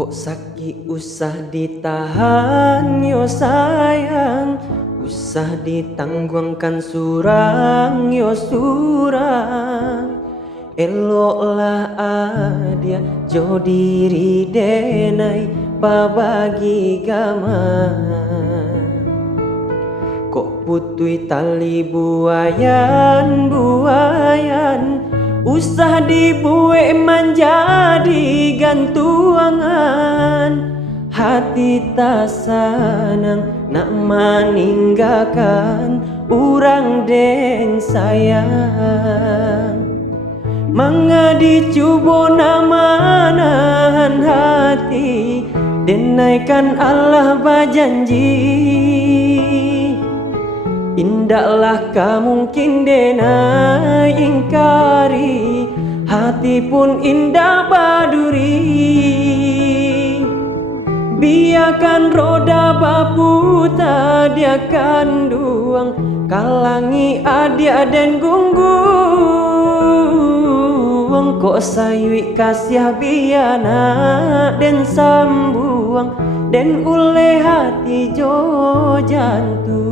Kok sakit usah ditahan yo sayang, usah ditangguhkan surang yo surang. Eloklah adia jo diri denai pabagi gaman. Kok putui tali buayan usah dibuat menjadi gantuangan. Hati tak sanang nak meninggalkan urang den sayang. Mangadi cubo nahan hati, denaikan Allah berjanji. Indahlah mungkin denai ingkari, hati pun indah baduri. Biarkan roda baputar dia akan duang, kalangi adia dan gunggung. Kok sayui kasih biana dan sambuang, dan ule hati jo jantung.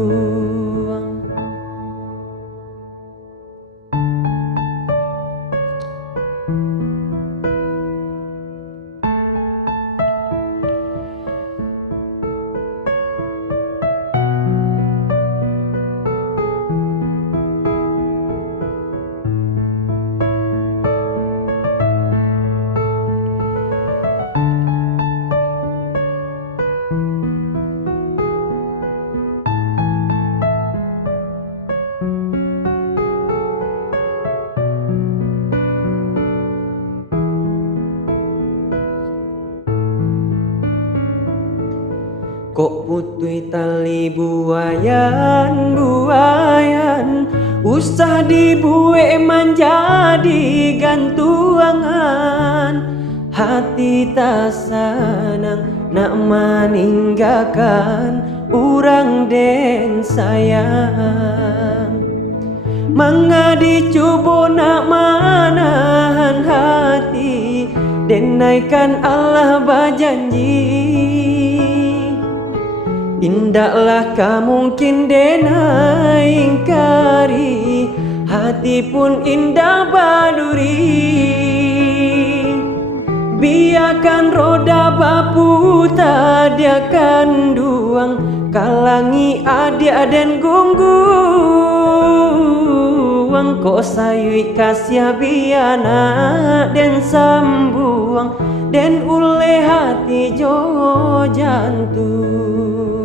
Kok putui tali buayan usah dibuat menjadi gantuangan. Hati tak sanang nak meninggalkan urang den sayang. Mangadi cubo nak menahan hati, denaikan Allah berjanji. Indahlah mungkin denai ingkari, hati pun indah baduri. Biarkan roda baputar dia akan duang, kalangi adia dan gunggung. Kok sayui kasih biana dan sambuang, dan ule hati jo jantung.